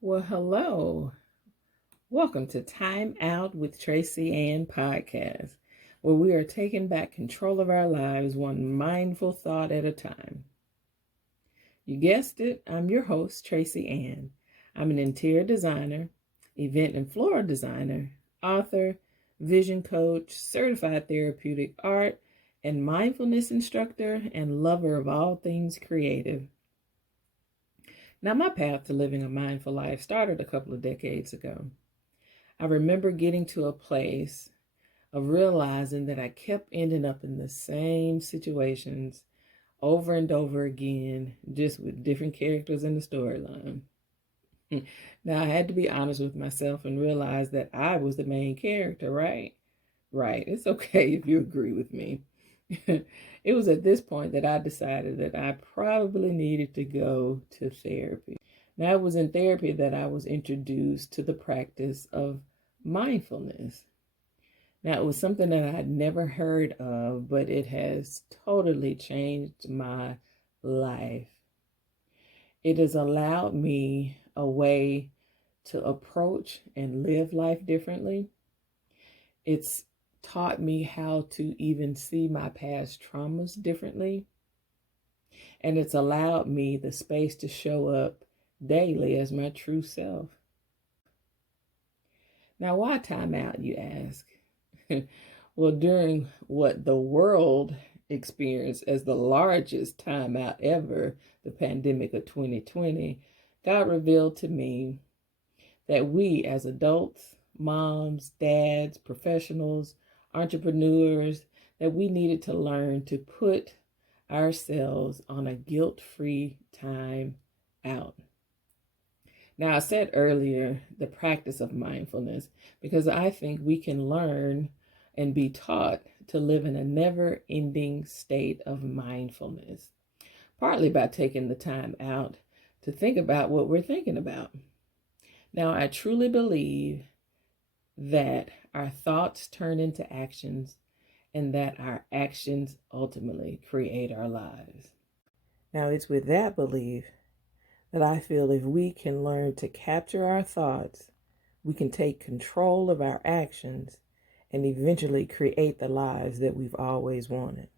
Well, hello. Welcome to Time Out with Traci Ann Podcast, where we are taking back control of our lives one mindful thought at a time. You guessed it, I'm your host, Traci Ann. I'm an interior designer, event and floral designer, author, vision coach, certified therapeutic art, and mindfulness instructor, and lover of all things creative. Now, my path to living a mindful life started a couple of decades ago. I remember getting to a place of realizing that I kept ending up in the same situations over and over again, just with different characters in the storyline. Now, I had to be honest with myself and realize that I was the main character, right? Right. It's okay if you agree with me. It was at this point that I decided that I probably needed to go to therapy. Now, it was in therapy that I was introduced to the practice of mindfulness. Now, it was something that I had never heard of, but it has totally changed my life. It has allowed me a way to approach and live life differently. It's taught me how to even see my past traumas differently. And it's allowed me the space to show up daily as my true self. Now, why time out, you ask? Well, during what the world experienced as the largest time out ever, the pandemic of 2020, God revealed to me that we as adults, moms, dads, professionals, entrepreneurs, that we needed to learn to put ourselves on a guilt-free time out. Now, I said earlier the practice of mindfulness because I think we can learn and be taught to live in a never-ending state of mindfulness, partly by taking the time out to think about what we're thinking about. Now, I truly believe that our thoughts turn into actions and that our actions ultimately create our lives. Now, it's with that belief that I feel if we can learn to capture our thoughts, we can take control of our actions and eventually create the lives that we've always wanted.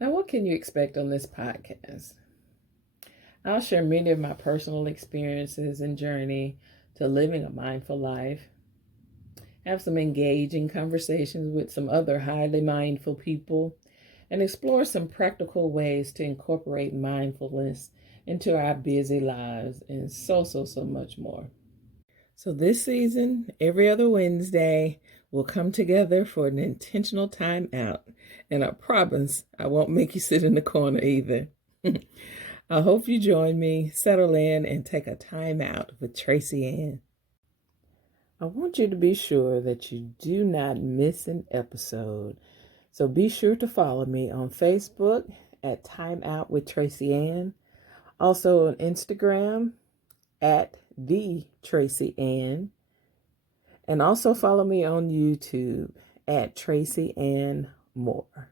Now, what can you expect on this podcast? I'll share many of my personal experiences and journey to living a mindful life, have some engaging conversations with some other highly mindful people, and explore some practical ways to incorporate mindfulness into our busy lives, and so much more. So this season, every other Wednesday, we'll come together for an intentional time out. And I promise I won't make you sit in the corner either. I hope you join me, settle in, and take a time out with Traci Ann. I want you to be sure that you do not miss an episode. So be sure to follow me on Facebook at Time Out with Traci Ann. Also on Instagram at the Traci Ann. And also follow me on YouTube at Traci Ann More.